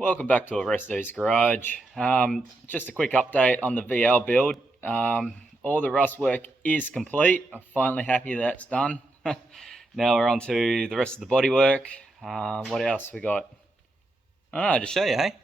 Welcome back to ORESTO'S garage. Just a quick update on the VL build. All the rust work is complete. I'm finally happy that's done. Now we're on to the rest of the bodywork. What else we got? I don't know, just show you, hey?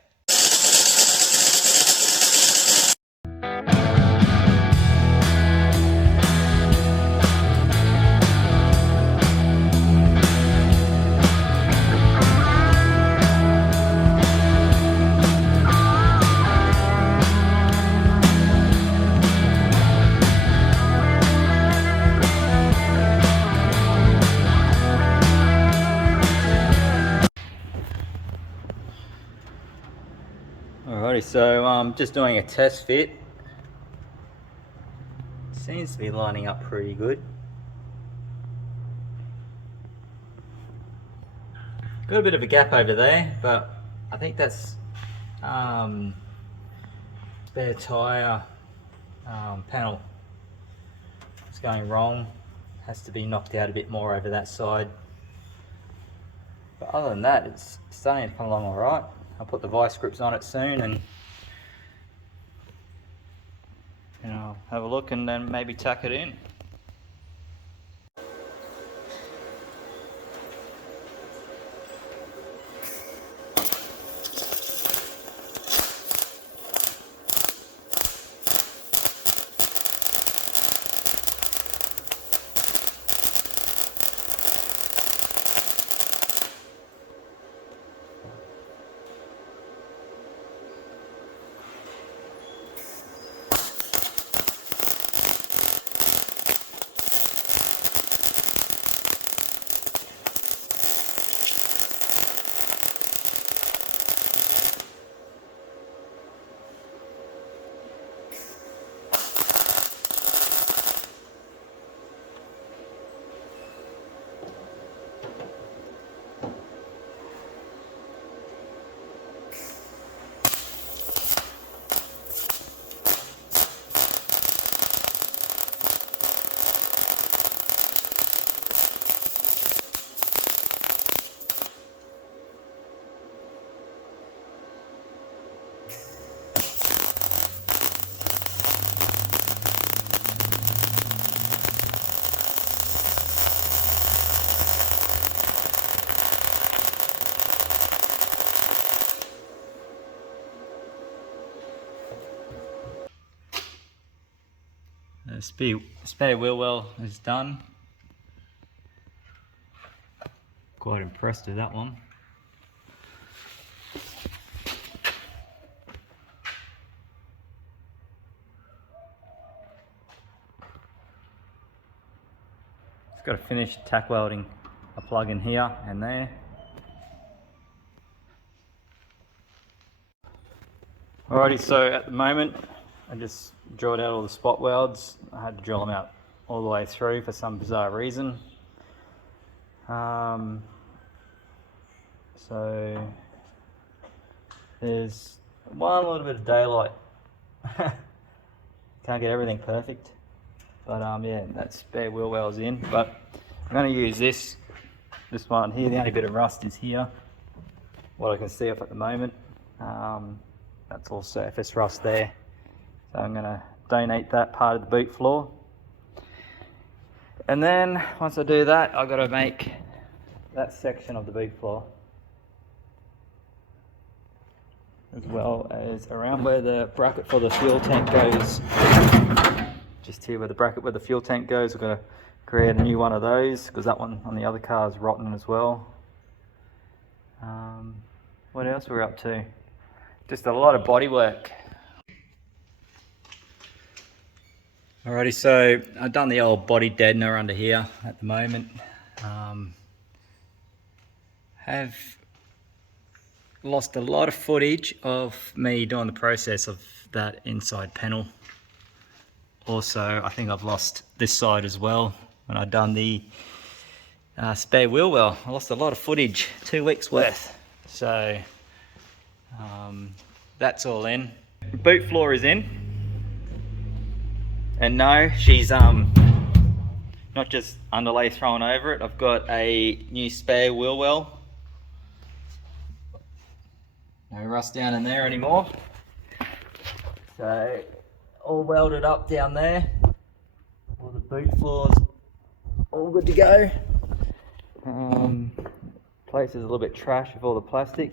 Alrighty, so I'm just doing a test fit. Seems to be lining up pretty good. Got a bit of a gap over there, but I think that's spare tyre panel. It's going wrong. Has to be knocked out a bit more over that side. But other than that, it's starting to come along all right. I'll put the vice grips on it soon and have a look and then maybe tack it in. The spare wheel well is done. Quite impressed with that one. Just got to finish tack welding a plug in here and there. Alrighty, so at the moment I just drilled out all the spot welds. I had to drill them out all the way through for some bizarre reason. So there's one little bit of daylight. Can't get everything perfect, but yeah, that spare wheel well's in. But I'm going to use this one here. The only bit of rust is here, what I can see off at the moment. That's all surface rust there. So I'm going to donate that part of the boot floor. And then once I do that, I've got to make that section of the boot floor, as well as around where the bracket for the fuel tank goes. Just here where the bracket where the fuel tank goes, we're going to create a new one of those, because that one on the other car is rotten as well. What else we're up to? Just a lot of body work. Alrighty, so I've done the old body deadener under here at the moment. Have lost a lot of footage of me doing the process of that inside panel. Also, I think I've lost this side as well when I've done the spare wheel well. I lost a lot of footage, 2 weeks worth. So that's all in. Boot floor is in. And no, she's not just underlay thrown over it. I've got a new spare wheel well No rust down in there anymore. So all welded up down there. All the boot floors all good to go. Place is a little bit trash with all the plastic.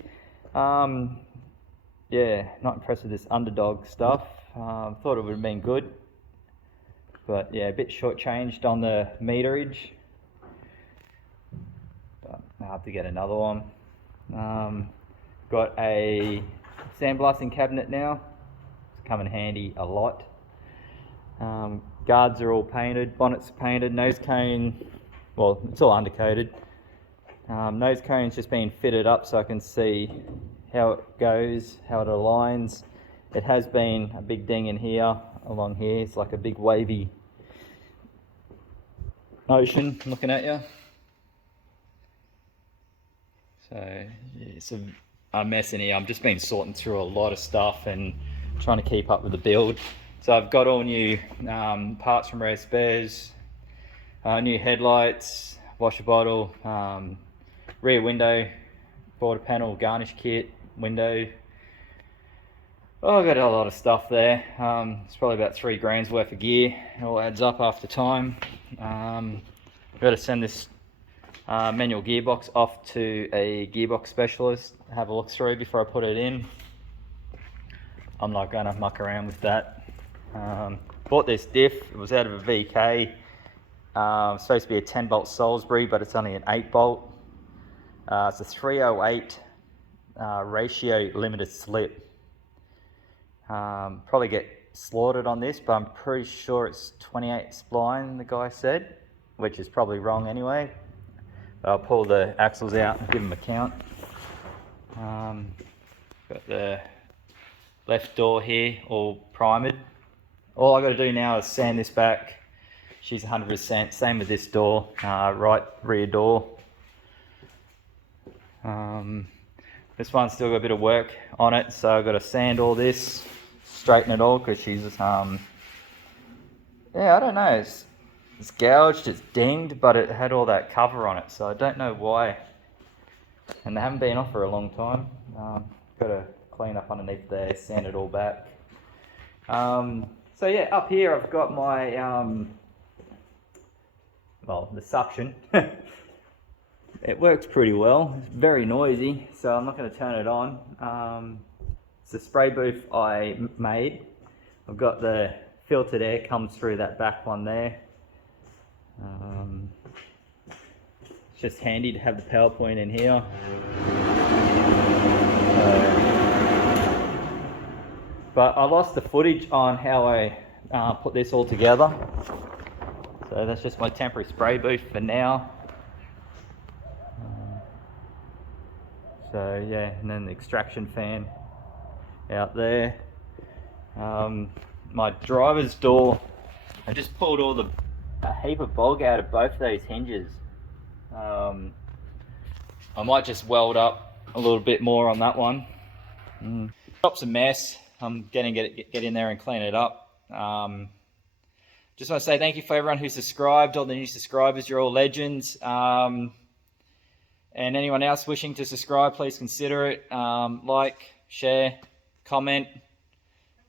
Yeah, not impressed with this Underdog stuff. Thought it would have been good, but yeah, a bit shortchanged on the meterage. But I'll have to get another one. Got a sandblasting cabinet now. It's come in handy a lot. Guards are all painted, bonnets are painted, nose cone, well, it's all undercoated. Nose cone's just been fitted up so I can see how it goes, how it aligns. It has been a big ding in here, along here. It's like a big wavy ocean looking at you. So yeah, it's a mess in here. I've just been sorting through a lot of stuff and trying to keep up with the build. So I've got all new parts from ORESTO'S, new headlights, washer bottle, rear window, border panel, garnish kit, window. Oh, I've got a lot of stuff there. It's probably about 3 grand's worth of gear. It all adds up after time. I've got to send this manual gearbox off to a gearbox specialist, have a look through before I put it in. I'm not going to muck around with that. Bought this diff, it was out of a VK. It's supposed to be a 10 bolt Salisbury, but it's only an 8 bolt. It's a 308 ratio limited slip. Probably get slaughtered on this, but I'm pretty sure it's 28 spline, the guy said, which is probably wrong anyway. But I'll pull the axles out and give them a count. Got the left door here all primed. All I got to do now is sand this back. She's 100%. Same with this door, right rear door. This one's still got a bit of work on it, so I've got to sand all this, straighten it all, because she's yeah, I don't know, it's gouged, it's dinged, but it had all that cover on it, so I don't know why. And they haven't been off for a long time. Got to clean up underneath there, sand it all back. So yeah, up here I've got my well, the suction. It works pretty well. It's very noisy, so I'm not going to turn it on. It's a spray booth I made. I've got the filtered air comes through that back one there. It's just handy to have the power point in here. But I lost the footage on how I put this all together. So that's just my temporary spray booth for now. So yeah, and then the extraction fan out there. My driver's door, I just pulled a heap of bog out of both those hinges. I might just weld up a little bit more on that one. Shop's a mess. I'm going to get in there and clean it up. Just want to say thank you for everyone who subscribed, all the new subscribers, you're all legends. And anyone else wishing to subscribe, please consider it. Like, share, comment.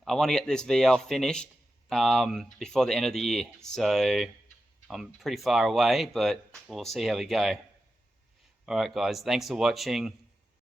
I want to get this VL finished before the end of the year. So I'm pretty far away, but we'll see how we go. All right, guys, thanks for watching.